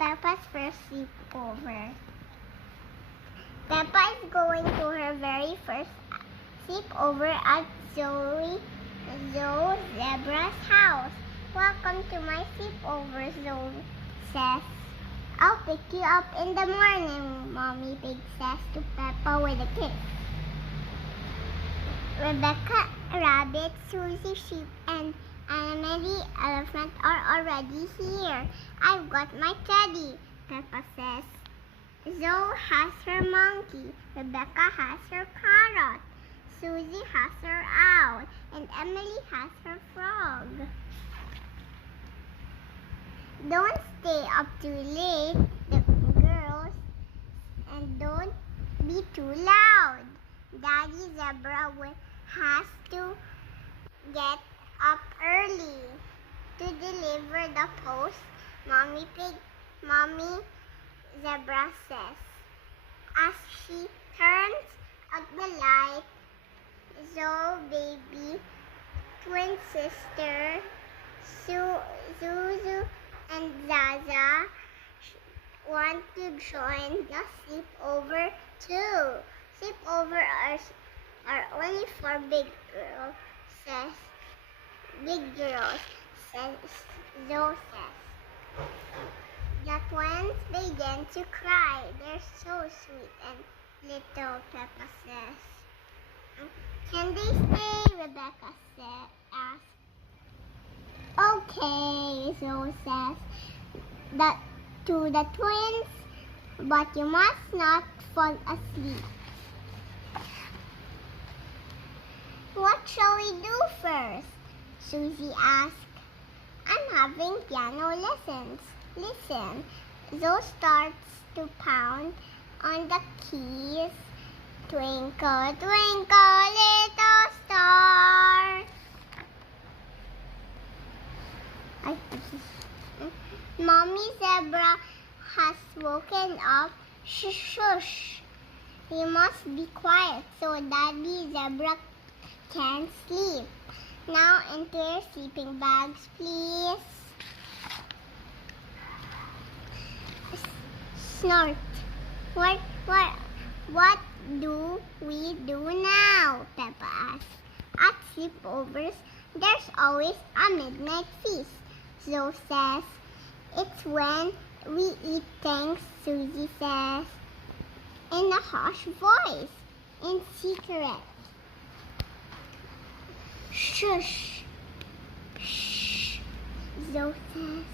Peppa's first sleepover. Peppa is going to her very first sleepover at Zoe Zebra's house. Welcome to my sleepover, Zoe says. I'll pick you up in the morning, Mommy Pig says to Peppa with a kiss. Rebecca Rabbit, Susie Sheep, and Anna-Marie Elephant are already here. I've got my teddy, Peppa says. Zoe has her monkey, Rebecca has her parrot, Susie has her owl, and Emily has her frog. Don't stay up too late, the girls, and don't be too loud. Daddy Zebra has to get up early to deliver the post, Mommy Zebra says. As she turns out the light, Zoe baby twin sister Zuzu and Zaza want to join the sleepover too. Sleepover are only for big girls, says Zoe says. The twins begin to cry. They're so sweet and little, Peppa says. Can they stay? Rebecca asks. Okay, Zoe says to the twins, but you must not fall asleep. What shall we do first? Susie asked. I'm having piano lessons. Listen. Zoe starts to pound on the keys. Twinkle, twinkle, little star. Mommy Zebra has woken up. Shush, shush. You must be quiet so Daddy Zebra can sleep. Now into your sleeping bags, please. Snort. What do we do now? Peppa asks. At sleepovers, there's always a midnight feast. Zoe says. It's when we eat things, Susie says, in a harsh voice, in secret. Shush, shh, Zoe says.